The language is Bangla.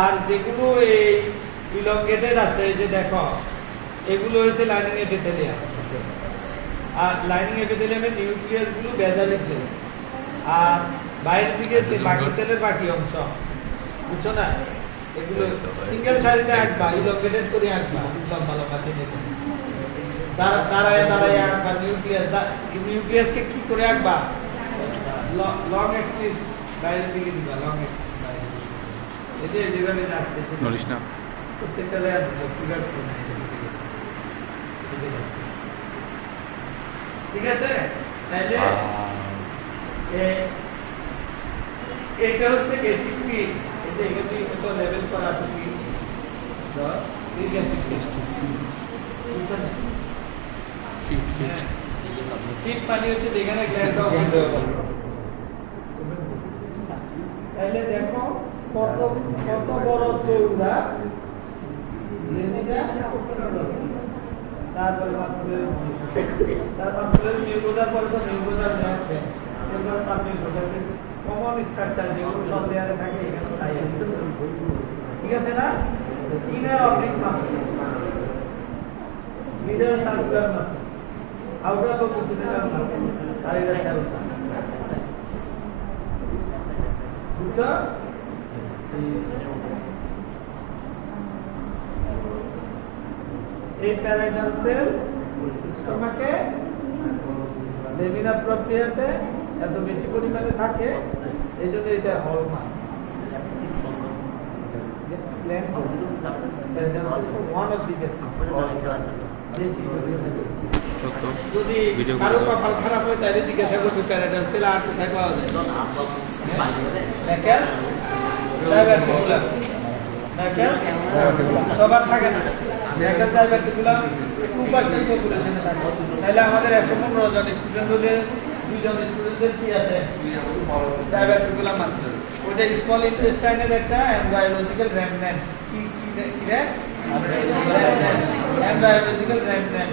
আর যেগুলো এই ইলংগেটেড আছে, যে দেখো এগুলো হচ্ছে লাইনিং এপিথেলিয়াম। আর লাইনিং এপিথেলিয়ামের নিউক্লিয়াস গুলো বেজালিক প্লেস, আর বাইরের দিকে বাকি সেলের বাকি অংশ, বুঝছো না? এগুলো সিঙ্গেল সারিতে আঁকবা, ইলংগেটেড করে আঁকবা, লম্বা লম্বা চিনে দাঁড়ায় দাঁড়ায় আঁকবা। নিউক্লিয়াসকে কি করে আঁকবা? লং অ্যাক্সিস বাইরের দিকে দিবা, লং অ্যাক্সিস এই যে যেভাবে যাচ্ছে নলিশ না প্রত্যেকটা ঠিক আছে। তাইলে এটা হচ্ছে গ্যাস্ট্রিক ফিড, এটা এখানে কত লেভেল করা আছে ফিড, ঠিক আছে। বুঝছেন? ফিড মানে হচ্ছে যেখানে গ্ল্যান্ড অবস্থিত। তাইলে দেখো কত কত বড় চৌড়া, তারপরে নিউক্লিয়ার পরে তো নিউক্লিয়ার আছে, এরপর সাবনিউক্লিয়ার কমন স্ট্রাকচার যেগুলো সব দেয়ালে থাকে এখানে তাই আছে, ঠিক আছে না? Inner oblique muscle, middle circular muscle, outer লongitudinal মাসল, আর এটা ক্যারোসা। বুঝছো? এই প্যারাইটাল সেল স্টোমাকে লেমিনার প্রক্রিয়াতে এত বেশি পরিমাণে থাকে, এই জন্য এটা হলমার্ক। যদি কারো কপাল খারাপ হয় তাহলে জিজ্ঞাসা করবে প্যারাইটাল সেল আর কোথায় পাওয়া যায়। সবার থাকে না, তাহলে আমাদের 115 জন স্টুডেন্ট হলে 2 জন স্টুডেন্টের কি আছে? ডায়াবেটিকুলাম আছে। ওইটা স্মল ইন্টেস্টাইনের একটা এমব্রায়োলজিক্যাল রেমনেন্ট। কি রে? এমব্রায়োলজিক্যাল রেমনেন্ট।